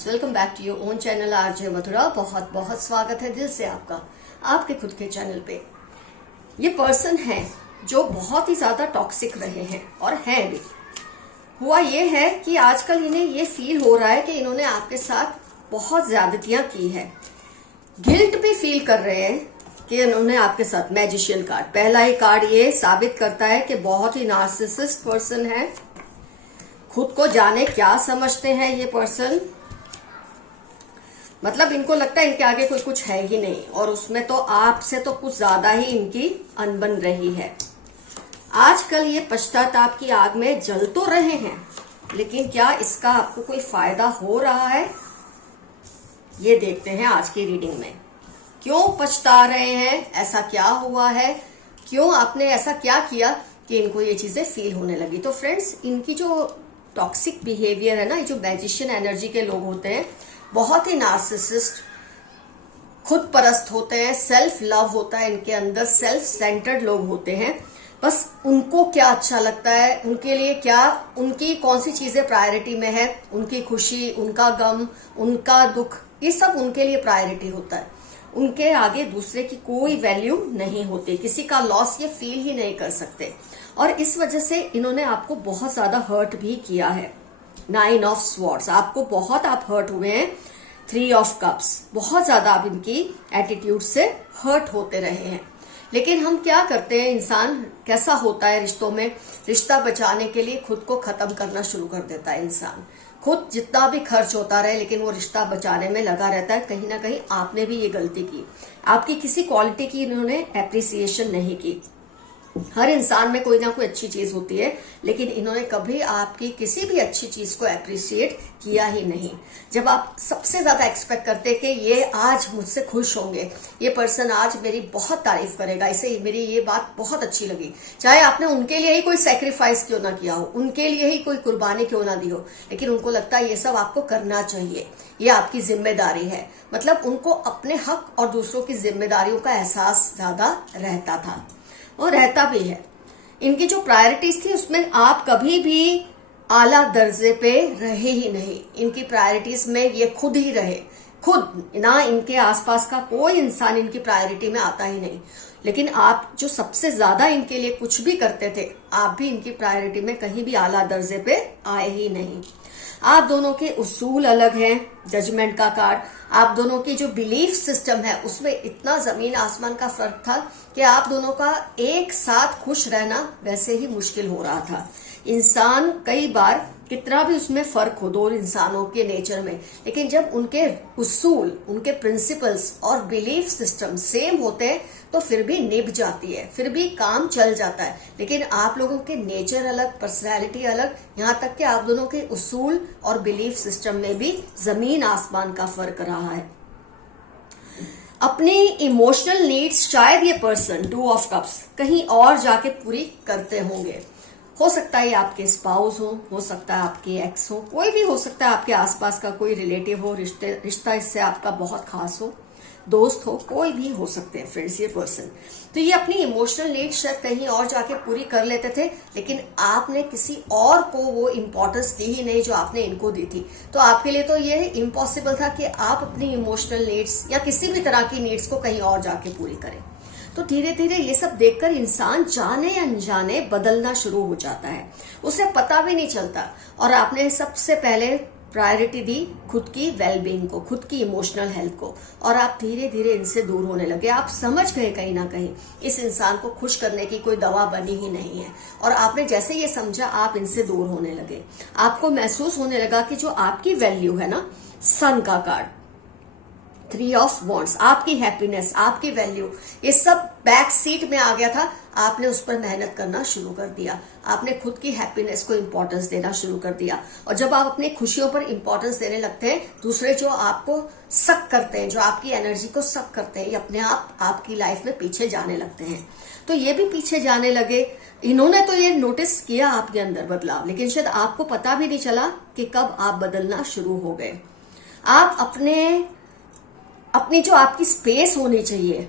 Friends, welcome back to your own channel RJ Mathura. बहुत बहुत स्वागत है दिल से आपका आपके खुद के चैनल पे। ये पर्सन है जो बहुत ही ज्यादा टॉक्सिक रहे हैं और हैं भी। हुआ ये है कि आजकल इन्हें ये फील हो रहा है कि इन्होंने आपके साथ बहुत ज्यादतियां की है। गिल्ट भी फील कर रहे हैं कि इन्होंने आपके साथ। मैजिशियन कार्ड, पहला ही कार्ड ये साबित करता है कि बहुत ही नार्सिसिस्ट पर्सन है। खुद को जाने क्या समझते हैं ये पर्सन, मतलब इनको लगता है इनके आगे कोई कुछ है ही नहीं, और उसमें तो आपसे तो कुछ ज्यादा ही इनकी अनबन रही है। आजकल ये पश्चाताप की आग में जल तो रहे हैं, लेकिन क्या इसका आपको कोई फायदा हो रहा है, ये देखते हैं आज की रीडिंग में। क्यों पछता रहे हैं, ऐसा क्या हुआ है, क्यों आपने ऐसा क्या किया कि इनको ये चीजें फील होने लगी। तो फ्रेंड्स, इनकी जो टॉक्सिक बिहेवियर है ना, ये जो मैजिशियन एनर्जी के लोग होते हैं, बहुत ही नार्सिसिस्ट, खुद परस्त होते हैं, सेल्फ लव होता है इनके अंदर, सेल्फ सेंटर्ड लोग होते हैं। बस उनको क्या अच्छा लगता है, उनके लिए क्या, उनकी कौन सी चीजें प्रायोरिटी में है, उनकी खुशी, उनका गम, उनका दुख, ये सब उनके लिए प्रायोरिटी होता है। उनके आगे दूसरे की कोई वैल्यू नहीं होती, किसी का लॉस ये फील ही नहीं कर सकते। और इस वजह से इन्होंने आपको बहुत ज्यादा हर्ट भी किया है। 9 ऑफ स्वॉर्ड्स, आपको बहुत आप हर्ट हुए हैं। 3 ऑफ कप्स, बहुत ज्यादा आप इनकी एटीट्यूड से हर्ट होते रहे हैं। लेकिन हम क्या करते हैं, इंसान कैसा होता है रिश्तों में, रिश्ता बचाने के लिए खुद को खत्म करना शुरू कर देता है इंसान। खुद जितना भी खर्च होता रहे, लेकिन वो रिश्ता बचाने में लगा रहता है। कहीं ना कहीं आपने भी ये गलती की, आपकी किसी क्वालिटी की इन्होंने एप्रिसिएशन नहीं की। हर इंसान में कोई ना कोई अच्छी चीज होती है, लेकिन इन्होंने कभी आपकी किसी भी अच्छी चीज को एप्रिशिएट किया ही नहीं। जब आप सबसे ज्यादा एक्सपेक्ट करते कि ये आज मुझसे खुश होंगे, ये पर्सन आज मेरी बहुत तारीफ करेगा, इसे मेरी ये बात बहुत अच्छी लगी, चाहे आपने उनके लिए ही कोई सेक्रीफाइस क्यों ना किया हो, उनके लिए ही कोई कुर्बानी क्यों ना दी हो, लेकिन उनको लगता है ये सब आपको करना चाहिए, ये आपकी जिम्मेदारी है। मतलब उनको अपने हक और दूसरों की जिम्मेदारियों का एहसास ज्यादा रहता था और रहता भी है। इनकी जो प्रायोरिटीज थी उसमें आप कभी भी आला दर्जे पे रहे ही नहीं। इनकी प्रायोरिटीज में ये खुद ही रहे, खुद ना, इनके आसपास का कोई इंसान इनकी प्रायोरिटी में आता ही नहीं। लेकिन आप जो सबसे ज्यादा इनके लिए कुछ भी करते थे, आप भी इनकी प्रायोरिटी में कहीं भी आला दर्जे पे आए ही नहीं। आप दोनों के उसूल अलग हैं। जजमेंट का कार्ड, आप दोनों की जो बिलीफ सिस्टम है उसमें इतना जमीन आसमान का फर्क था कि आप दोनों का एक साथ खुश रहना वैसे ही मुश्किल हो रहा था। इंसान कई बार कितना भी उसमें फर्क हो दो इंसानों के नेचर में, लेकिन जब उनके उसूल, उनके प्रिंसिपल्स और बिलीफ सिस्टम सेम होते हैं तो फिर भी निभ जाती है, फिर भी काम चल जाता है। लेकिन आप लोगों के नेचर अलग, पर्सनैलिटी अलग, यहाँ तक कि आप दोनों के उसूल और बिलीफ सिस्टम में भी जमीन आसमान का फर्क रहा है। अपनी इमोशनल नीड्स शायद ये पर्सन 2 ऑफ कप्स कहीं और जाके पूरी करते होंगे। हो सकता है आपके स्पाउस हो सकता है आपके एक्स हो, कोई भी हो सकता है, आपके आसपास का कोई रिलेटिव हो, रिश्ता इससे आपका बहुत खास हो, दोस्त हो, कोई भी हो सकते हैं फ्रेंड्स ये पर्सन। तो ये अपनी इमोशनल नीड्स शायद कहीं और जाके पूरी कर लेते थे, लेकिन आपने किसी और को वो इम्पोर्टेंस दी ही नहीं जो आपने इनको दी थी। तो आपके लिए तो ये इम्पॉसिबल था कि आप अपनी इमोशनल नीड्स या किसी भी तरह की नीड्स को कहीं और जाके पूरी करें। तो धीरे धीरे ये सब देखकर इंसान जाने अनजाने बदलना शुरू हो जाता है, उसे पता भी नहीं चलता। और आपने सबसे पहले प्रायोरिटी दी खुद की वेलबींग को, खुद की इमोशनल हेल्थ को, और आप धीरे धीरे इनसे दूर होने लगे। आप समझ गए कहीं ना कहीं इस इंसान को खुश करने की कोई दवा बनी ही नहीं है, और आपने जैसे ये समझा आप इनसे दूर होने लगे। आपको महसूस होने लगा कि जो आपकी वैल्यू है ना, सन का कार्ड, 3 ऑफ वॉन्ड्स, आपकी हैप्पीनेस, आपकी वैल्यू, ये सब बैक सीट में आ गया था। आपने उस पर मेहनत करना शुरू कर दिया, आपने खुद की हैप्पीनेस को इंपॉर्टेंस देना शुरू कर दिया। और जब आप अपनी खुशियों पर इंपॉर्टेंस देने लगते हैं, दूसरे जो आपको सक करते हैं, जो आपकी एनर्जी को सक करते हैं, ये अपने आप आपकी लाइफ में पीछे जाने लगते हैं। तो ये भी पीछे जाने लगे। इन्होंने तो ये नोटिस किया आपके अंदर बदलाव, लेकिन शायद आपको पता भी नहीं चला कि कब आप बदलना शुरू हो गए। आप अपनी जो आपकी स्पेस होनी चाहिए,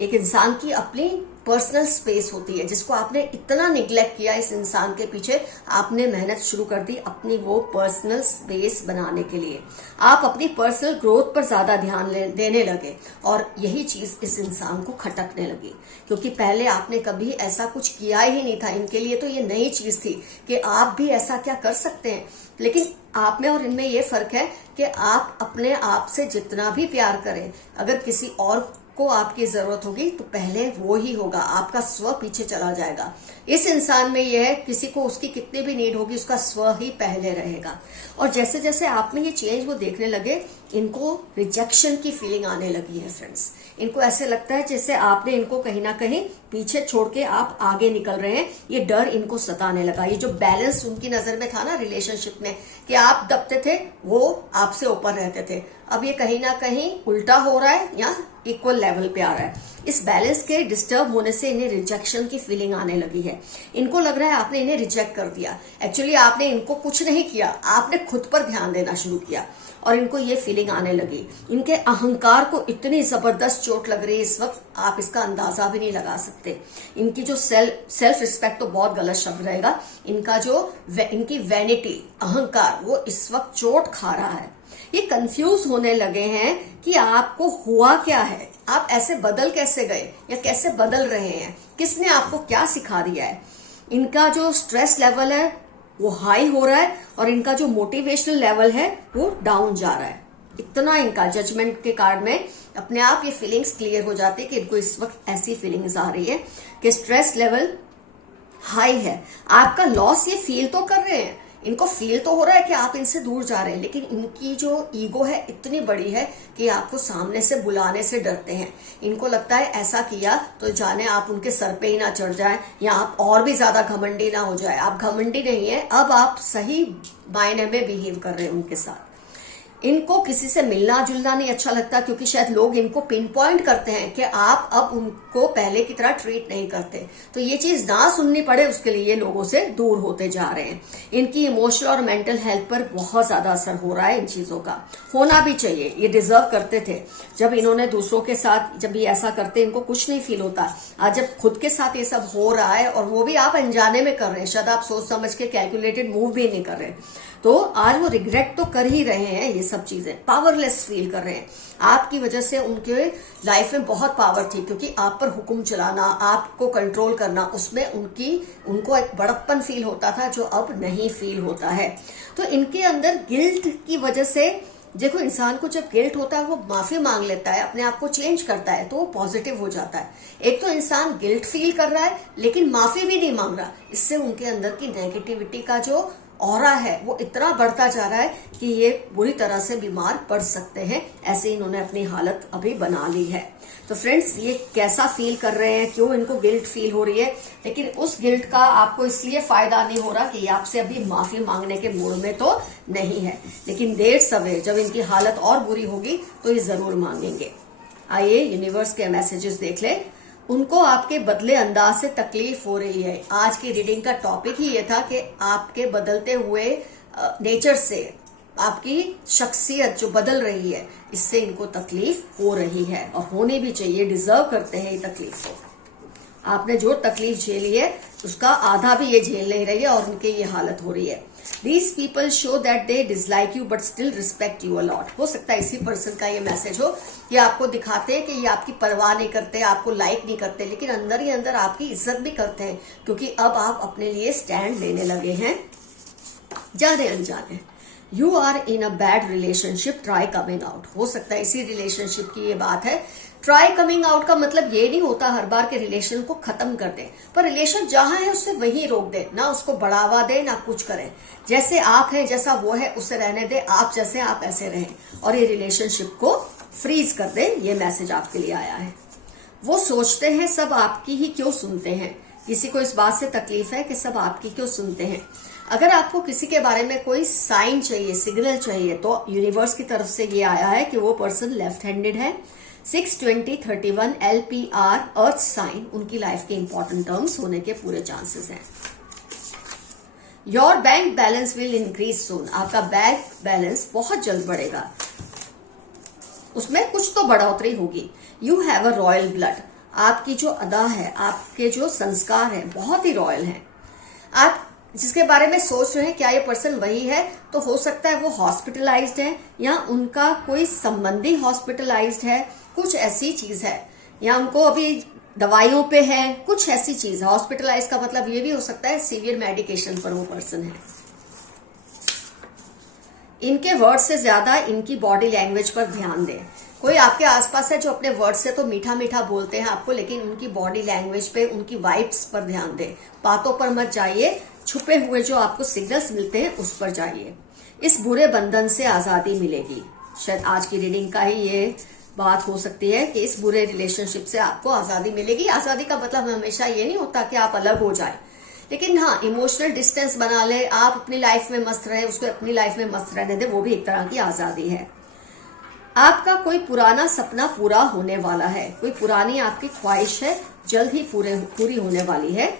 एक इंसान की अपनी पर्सनल स्पेस होती है, जिसको आपने इतना निग्लेक्ट किया इस इंसान के पीछे, आपने मेहनत शुरू कर दी अपनी वो पर्सनल स्पेस बनाने के लिए। आप अपनी पर्सनल ग्रोथ पर ज्यादा ध्यान देने लगे और यही चीज इस इंसान को खटकने लगी, क्योंकि पहले आपने कभी ऐसा कुछ किया ही नहीं था। इनके लिए तो ये नई चीज थी कि आप भी ऐसा क्या कर सकते हैं। लेकिन आप में और इनमें ये फर्क है कि आप अपने आप से जितना भी प्यार करें, अगर किसी और को आपकी जरूरत होगी तो पहले वो ही होगा, आपका स्व पीछे चला जाएगा। इस इंसान में यह है, किसी को उसकी कितनी भी नीड होगी, उसका स्व ही पहले रहेगा। और जैसे जैसे आप में ये चेंज वो देखने लगे, इनको रिजेक्शन की फीलिंग आने लगी है फ्रेंड्स। इनको ऐसे लगता है जैसे आपने इनको कहीं ना कहीं पीछे छोड़ के आप आगे निकल रहे हैं। ये डर इनको सताने लगा। ये जो बैलेंस उनकी नजर में था ना रिलेशनशिप में, कि आप दबते थे, वो आपसे ऊपर रहते थे, अब ये कहीं ना कहीं उल्टा हो रहा है या इक्वल लेवल पे आ रहा है। इस बैलेंस के डिस्टर्ब होने से इन्हें रिजेक्शन की फीलिंग आने लगी है। इनको लग रहा है आपने इन्हें रिजेक्ट कर दिया। एक्चुअली आपने इनको कुछ नहीं किया, आपने खुद पर ध्यान देना शुरू किया और इनको ये फीलिंग आने लगी। इनके अहंकार को इतनी जबरदस्त चोट लग रही है इस वक्त, आप इसका अंदाजा भी नहीं लगा सकते। इनकी जो सेल्फ रिस्पेक्ट तो बहुत गलत शब्द रहेगा, इनका जो इनकी वैनिटी, अहंकार, वो इस वक्त चोट खा रहा है। ये कंफ्यूज होने लगे हैं कि आपको हुआ क्या है, आप ऐसे बदल कैसे गए या कैसे बदल रहे हैं, किसने आपको क्या सिखा दिया है। इनका जो स्ट्रेस लेवल है वो हाई हो रहा है और इनका जो मोटिवेशनल लेवल है वो डाउन जा रहा है। इतना इनका जजमेंट के कार्ड में अपने आप ये फीलिंग्स क्लियर हो जाती है कि इनको इस वक्त ऐसी फीलिंग्स आ रही है कि स्ट्रेस लेवल हाई है। आपका लॉस ये फील तो कर रहे हैं, इनको फील तो हो रहा है कि आप इनसे दूर जा रहे हैं, लेकिन इनकी जो ईगो है इतनी बड़ी है कि आपको सामने से बुलाने से डरते हैं। इनको लगता है ऐसा किया तो जाने आप उनके सर पे ही ना चढ़ जाए या आप और भी ज्यादा घमंडी ना हो जाए। आप घमंडी नहीं है, अब आप सही मायने में बिहेव कर रहे हैं उनके साथ। इनको किसी से मिलना जुलना नहीं अच्छा लगता, क्योंकि शायद लोग इनको पिन पॉइंट करते हैं कि आप अब उनको पहले की तरह ट्रीट नहीं करते। तो ये चीज ना सुननी पड़े उसके लिए ये लोगों से दूर होते जा रहे हैं। इनकी इमोशनल और मेंटल हेल्थ पर बहुत ज्यादा असर हो रहा है इन चीजों का। होना भी चाहिए, ये डिजर्व करते थे। जब इन्होंने दूसरों के साथ जब ये ऐसा करते इनको कुछ नहीं फील होता। आज जब खुद के साथ ये सब हो रहा है और वो भी आप अनजाने में कर रहे हैं, शायद आप सोच समझ के कैलकुलेटेड मूव भी नहीं कर रहे, तो आज वो रिग्रेट तो कर ही रहे हैं। ये सब चीजें पावरलेस फील कर रहे हैं। आपकी वजह से उनके लाइफ में बहुत पावर थी, क्योंकि आप पर हुक्म चलाना, आपको कंट्रोल करना, उसमें उनको एक बड़प्पन फील होता था जो अब नहीं फील होता है। तो इनके अंदर गिल्ट की वजह से, देखो इंसान को जब गिल्ट होता है वो माफी मांग लेता है, अपने आप को चेंज करता है तो वो पॉजिटिव हो जाता है। एक तो इंसान गिल्ट फील कर रहा है लेकिन माफी भी नहीं मांग रहा, इससे उनके अंदर की नेगेटिविटी का जो ऑरा है वो इतना बढ़ता जा रहा है कि ये बुरी तरह से बीमार पड़ सकते हैं। ऐसे इन्होंने अपनी हालत अभी बना ली है। तो फ्रेंड्स, ये कैसा फील कर रहे हैं, क्यों इनको गिल्ट फील हो रही है, लेकिन उस गिल्ट का आपको इसलिए फायदा नहीं हो रहा कि ये आपसे अभी माफी मांगने के मूड में तो नहीं है, लेकिन देर सवेर जब इनकी हालत और बुरी होगी तो ये जरूर मांगेंगे। आइए यूनिवर्स के मैसेजेस देख ले। उनको आपके बदले अंदाज से तकलीफ हो रही है। आज की रीडिंग का टॉपिक ही ये था कि आपके बदलते हुए नेचर से, आपकी शख्सियत जो बदल रही है, इससे इनको तकलीफ हो रही है और होनी भी चाहिए, डिजर्व करते हैं ये तकलीफ को। आपने जो तकलीफ झेली है उसका आधा भी ये झेल नहीं रही है और उनकी ये हालत हो रही है। These people show that they dislike you but still respect you a lot। हो सकता है इसी पर्सन का ये मैसेज हो कि आपको दिखाते हैं कि ये आपकी परवाह नहीं करते, आपको लाइक नहीं करते, लेकिन अंदर ही अंदर आपकी इज्जत भी करते हैं, क्योंकि अब आप अपने लिए स्टैंड लेने लगे हैं जाने अनजाने। You are in a bad relationship, try coming out. हो सकता है इसी रिलेशनशिप की ये बात है। ट्राई कमिंग आउट का मतलब ये नहीं होता हर बार के रिलेशन को खत्म कर दे, पर रिलेशन जहां है उससे वहीं रोक दे, ना उसको बढ़ावा दे ना कुछ करे। जैसे आप हैं, जैसा वो है, उसे रहने दे, आप जैसे आप ऐसे रहें और ये रिलेशनशिप को फ्रीज कर दे। ये मैसेज आपके लिए आया है। वो सोचते हैं सब आपकी ही क्यों सुनते हैं। किसी को इस बात से तकलीफ है कि सब आपकी क्यों सुनते हैं। अगर आपको किसी के बारे में कोई साइन चाहिए, सिग्नल चाहिए, तो यूनिवर्स की तरफ से ये आया है कि वो पर्सन लेफ्ट हैंडेड है। 6/20/31 LPR अर्थ साइन उनकी लाइफ के इंपॉर्टेंट टर्म्स होने के पूरे चांसेस हैं। Your bank balance will increase soon. आपका बैंक बैलेंस बहुत जल्द बढ़ेगा, उसमें कुछ तो बढ़ोतरी होगी। You have a royal blood. आपकी जो अदा है, आपके जो संस्कार है, बहुत ही रॉयल हैं। आप जिसके बारे में सोच रहे हैं क्या ये पर्सन वही है, तो हो सकता है वो हॉस्पिटलाइज्ड है या उनका कोई संबंधी हॉस्पिटलाइज्ड है, कुछ ऐसी चीज है, या उनको अभी दवाइयों पे है, कुछ ऐसी चीज है। हॉस्पिटलाइज का मतलब ये भी हो सकता है सीवियर मेडिकेशन पर वो पर्सन है। इनके वर्ड से ज्यादा इनकी बॉडी लैंग्वेज पर ध्यान दें। कोई आपके आसपास है जो अपने वर्ड से तो मीठा मीठा बोलते हैं आपको, लेकिन उनकी बॉडी लैंग्वेज पे, उनकी वाइब्स पर ध्यान दें। बातों पर मत जाइए, छुपे हुए जो आपको सिग्नल्स मिलते हैं उस पर जाइए। इस बुरे बंधन से आजादी मिलेगी। शायद आज की रीडिंग का ही ये बात हो सकती है कि इस बुरे रिलेशनशिप से आपको आजादी मिलेगी। आजादी का मतलब हमेशा ये नहीं होता कि आप अलग हो जाए, लेकिन हाँ, इमोशनल डिस्टेंस बना ले, आप अपनी लाइफ में मस्त रहे, उसको अपनी लाइफ में मस्त रहने दे, वो भी एक तरह की आजादी है। आपका कोई पुराना सपना पूरा होने वाला है, कोई पुरानी आपकी ख्वाहिश है जल्द ही पूरी होने वाली है।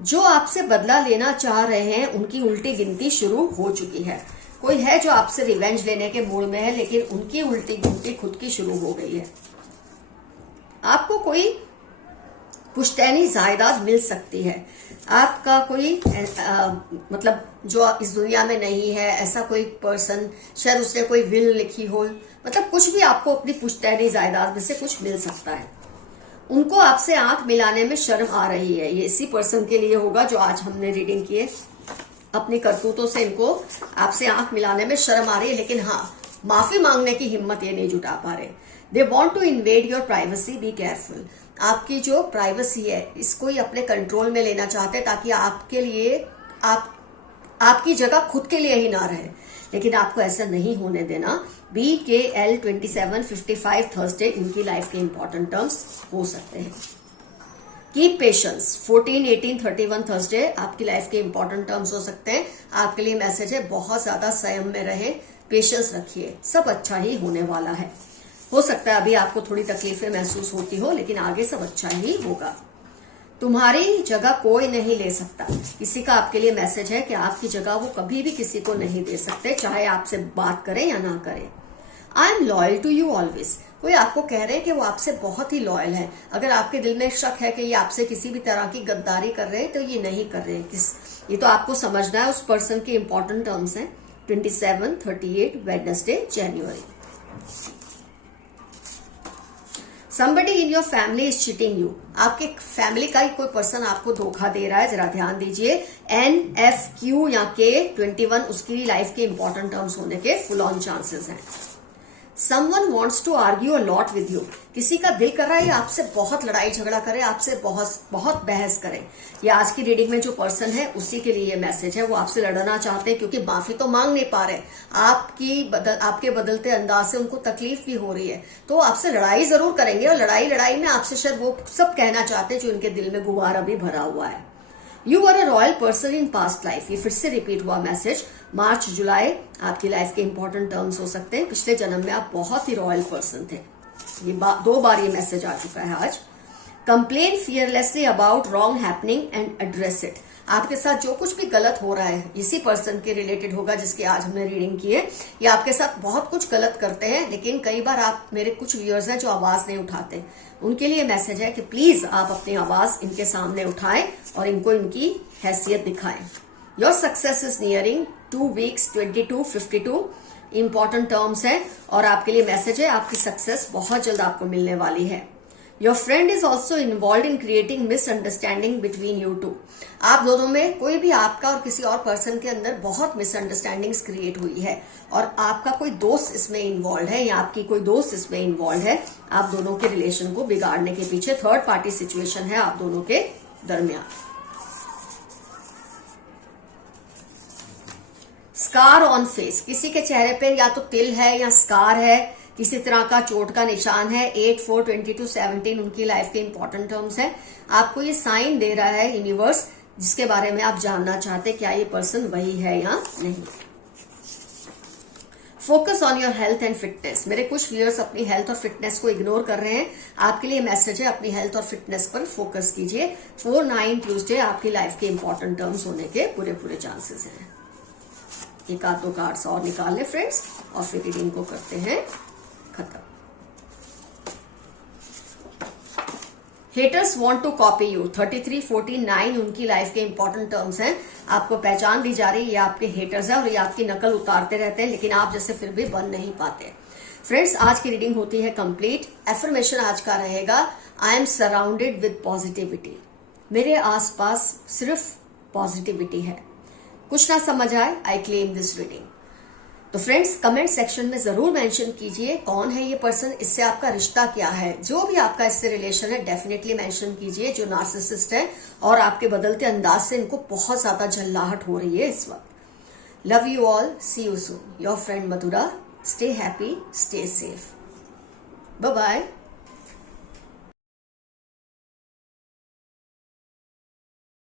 जो आपसे बदला लेना चाह रहे हैं उनकी उल्टी गिनती शुरू हो चुकी है। कोई है जो आपसे रिवेंज लेने के मूड में है, लेकिन उनकी उल्टी गिनती खुद की शुरू हो गई है। आपको कोई पुश्तैनी जायदाद मिल सकती है। आपका कोई मतलब जो इस दुनिया में नहीं है, ऐसा कोई पर्सन, शायद उसने कोई विल लिखी हो, मतलब कुछ भी आपको अपनी पुश्तैनी जायदाद में से कुछ मिल सकता है। उनको आपसे आंख मिलाने में शर्म आ रही है। ये इसी पर्सन के लिए होगा जो आज हमने रीडिंग की है। अपनी करतूतों से इनको आपसे आंख मिलाने में शर्म आ रही है, लेकिन हाँ, माफी मांगने की हिम्मत ये नहीं जुटा पा रहे। They want to invade your privacy, be careful. आपकी जो प्राइवेसी है इसको ही अपने कंट्रोल में लेना चाहते हैं, ताकि आपके लिए आपकी जगह खुद के लिए ही ना रहे, लेकिन आपको ऐसा नहीं होने देना। BKL 2755 थर्सडे इनकी लाइफ के इंपॉर्टेंट टर्म्स हो सकते हैं। कीप पेशेंस 14, 18, 31 थर्सडे आपकी लाइफ के इंपॉर्टेंट टर्म्स हो सकते हैं। आपके लिए मैसेज है, बहुत ज्यादा संयम में रहें, पेशेंस रखिए, सब अच्छा ही होने वाला है। हो सकता है अभी आपको थोड़ी तकलीफें महसूस होती हो, लेकिन आगे सब अच्छा ही होगा। तुम्हारी जगह कोई नहीं ले सकता। किसी का आपके लिए मैसेज है कि आपकी जगह वो कभी भी किसी को नहीं दे सकते, चाहे आपसे बात करें या ना करें। I am loyal to you always. कोई आपको कह रहे हैं कि वो आपसे बहुत ही लॉयल है। अगर आपके दिल में शक है कि ये आपसे किसी भी तरह की गद्दारी कर रहे हैं, तो ये नहीं कर रहे हैं। ये तो आपको समझना है। उस पर्सन के इंपॉर्टेंट टर्म्स हैं 27, 38 Wednesday January. Somebody in your family is cheating you. आपके फैमिली का ही कोई पर्सन आपको धोखा दे रहा है, जरा ध्यान दीजिए। NFQ या K21 उसकी लाइफ के इंपॉर्टेंट टर्म्स होने के फुल ऑन चांसेस हैं। Someone wants to argue a lot with you. किसी का दिल कर रहा है आपसे बहुत लड़ाई झगड़ा करे, आपसे बहुत बहस करे। ये आज की रीडिंग में जो पर्सन है उसी के लिए ये मैसेज है। वो आपसे लड़ना चाहते हैं क्योंकि माफी तो मांग नहीं पा रहे। आपके बदलते अंदाज से उनको तकलीफ भी हो रही है, तो आपसे लड़ाई जरूर करेंगे। और लड़ाई में आपसे शायद वो सब कहना चाहते हैं जो इनके दिल में गुबार अभी भरा हुआ है। You are a royal person in past life. ये फिर से रिपीट हुआ मैसेज। मार्च जुलाई आपकी लाइफ के इंपॉर्टेंट टर्म्स हो सकते हैं। पिछले जन्म में आप बहुत ही रॉयल पर्सन थे। ये 2 बार ये मैसेज आ चुका है आज। Complain fearlessly about wrong happening and address it. आपके साथ जो कुछ भी गलत हो रहा है इसी पर्सन के रिलेटेड होगा जिसकी आज हमने रीडिंग की है। ये आपके साथ बहुत कुछ गलत करते हैं, लेकिन कई बार आप मेरे कुछ व्यूअर्स हैं जो आवाज नहीं उठाते। उनके लिए मैसेज है कि प्लीज आप अपनी आवाज इनके सामने उठाएं और इनको इनकी हैसियत दिखाएं। Your success is nearing 2 weeks 22, 52 important terms है और आपके लिए मैसेज है आपकी सक्सेस बहुत जल्द आपको मिलने वाली है। Your friend is also involve in creating misunderstanding between you two. आप दोनों में कोई भी आपका और किसी और पर्सन के अंदर बहुत मिसअंडरस्टैंडिंग्स क्रिएट हुई है और आपका कोई दोस्त इसमें इन्वॉल्व है या आपकी कोई दोस्त इसमें इन्वॉल्व है। आप दोनों के रिलेशन को बिगाड़ने के पीछे थर्ड पार्टी सिचुएशन है आप दोनों के दरमियान। Scar on face. किसी के चेहरे पे या तो तिल है या स्कार है, किसी तरह का चोट का निशान है। 8, 4, 22, 17 उनकी लाइफ के इंपॉर्टेंट टर्म्स है। आपको ये साइन दे रहा है यूनिवर्स, जिसके बारे में आप जानना चाहते क्या ये पर्सन वही है या नहीं। Focus on your health and fitness. मेरे कुछ व्यूअर्स अपनी हेल्थ और फिटनेस को इग्नोर कर रहे हैं। आपके लिए मैसेज है अपनी हेल्थ और फिटनेस पर फोकस कीजिए। 4, 9 ट्यूसडे आपकी लाइफ के इंपॉर्टेंट टर्म्स होने के पूरे चांसेस हैं। एक आध 2 कार्ड्स और निकाल लें फ्रेंड्स और फिर रीडिंग को करते हैं खत्म। Haters want to copy you. 33, 49 उनकी लाइफ के इंपॉर्टेंट टर्म्स हैं। आपको पहचान दी जा रही है, ये आपके हेटर्स हैं और ये आपकी नकल उतारते रहते हैं, लेकिन आप जैसे फिर भी बन नहीं पाते। फ्रेंड्स, आज की रीडिंग होती है कंप्लीट। एफर्मेशन आज का रहेगा, I am surrounded with positivity. मेरे आसपास सिर्फ पॉजिटिविटी है। कुछ ना समझ आए, आई क्लेम दिस रीडिंग। तो फ्रेंड्स, कमेंट सेक्शन में जरूर मेंशन कीजिए कौन है ये पर्सन, इससे आपका रिश्ता क्या है। जो भी आपका इससे रिलेशन है डेफिनेटली मेंशन कीजिए, जो नार्सिसिस्ट है और आपके बदलते अंदाज से इनको बहुत ज्यादा झल्लाहट हो रही है इस वक्त। Love you all, see you soon, your friend Madhura. Stay happy, stay safe, bye bye.